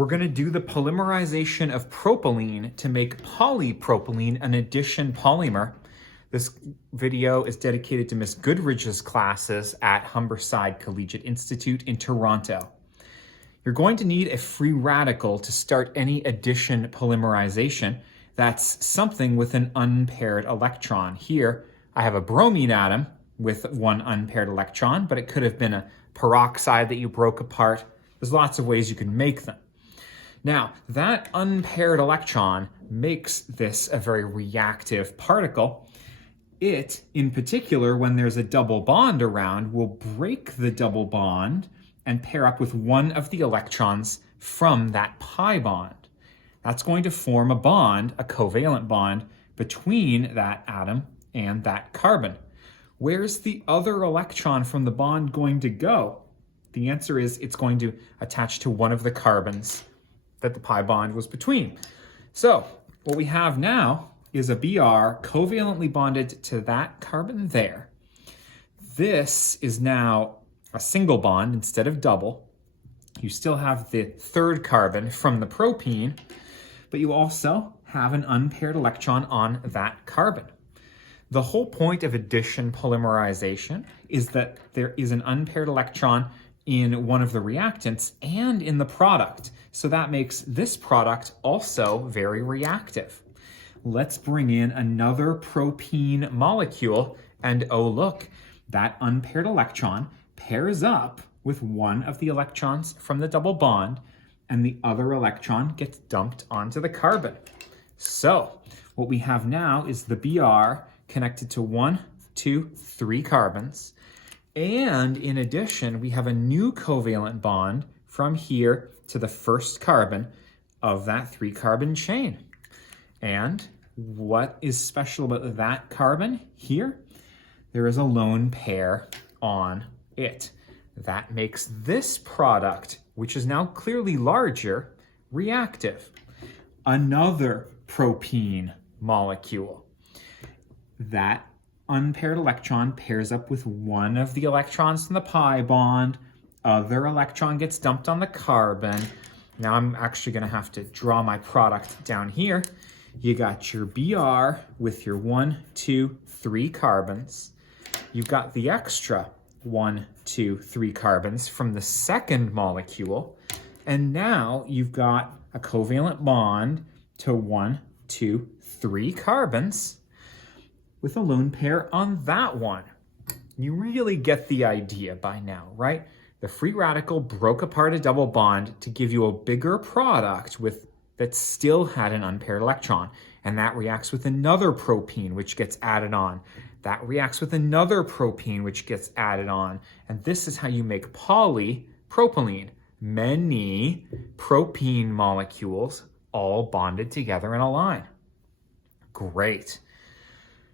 We're going to do the polymerization of propylene to make polypropylene an addition polymer. This video is dedicated to Miss Goodridge's classes at Humberside Collegiate Institute in Toronto. You're going to need a free radical to start any addition polymerization. That's something with an unpaired electron. Here, I have a bromine atom with one unpaired electron, but it could have been a peroxide that you broke apart. There's lots of ways you can make them. Now, that unpaired electron makes this a very reactive particle. It, in particular, when there's a double bond around, will break the double bond and pair up with one of the electrons from that pi bond. That's going to form a bond, a covalent bond, between that atom and that carbon. Where's the other electron from the bond going to go? The answer is it's going to attach to one of the carbons that the pi bond was between. So what we have now is a Br covalently bonded to that carbon there. This is now a single bond instead of double. You still have the third carbon from the propene, but you also have an unpaired electron on that carbon. The whole point of addition polymerization is that there is an unpaired electron in one of the reactants and in the product. So that makes this product also very reactive. Let's bring in another propene molecule, and oh look, that unpaired electron pairs up with one of the electrons from the double bond, and the other electron gets dumped onto the carbon. So what we have now is the Br connected to 1, 2, 3 carbons. And in addition, we have a new covalent bond from here to the first carbon of that 3-carbon chain. And what is special about that carbon here? There is a lone pair on it. That makes this product, which is now clearly larger, reactive. Another propene molecule. That unpaired electron pairs up with one of the electrons from the pi bond. Other electron gets dumped on the carbon. Now I'm actually going to have to draw my product down here. You got your Br with your 1, 2, 3 carbons. You've got the extra 1, 2, 3 carbons from the second molecule. And now you've got a covalent bond to 1, 2, 3 carbons with a lone pair on that one. You really get the idea by now, right? The free radical broke apart a double bond to give you a bigger product that still had an unpaired electron. And that reacts with another propene, which gets added on. That reacts with another propene, which gets added on. And this is how you make polypropylene. Many propene molecules all bonded together in a line. Great.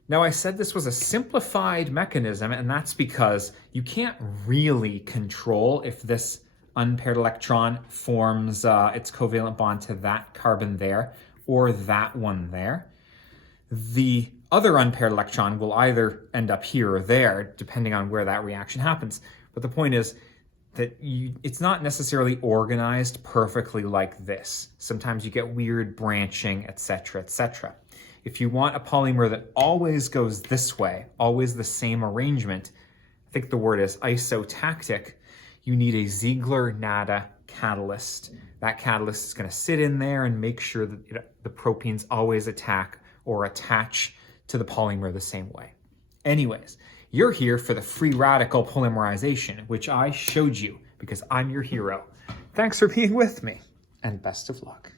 Now, I said this was a simplified mechanism, and that's because you can't really control if this unpaired electron forms its covalent bond to that carbon there or that one there. The other unpaired electron will either end up here or there, depending on where that reaction happens. But the point is that it's not necessarily organized perfectly like this. Sometimes you get weird branching, etc., etc. If you want a polymer that always goes this way, always the same arrangement, I think the word is isotactic, you need a Ziegler-Natta catalyst. That catalyst is going to sit in there and make sure that the propenes always attach to the polymer the same way. Anyways, you're here for the free radical polymerization, which I showed you because I'm your hero. Thanks for being with me, and best of luck.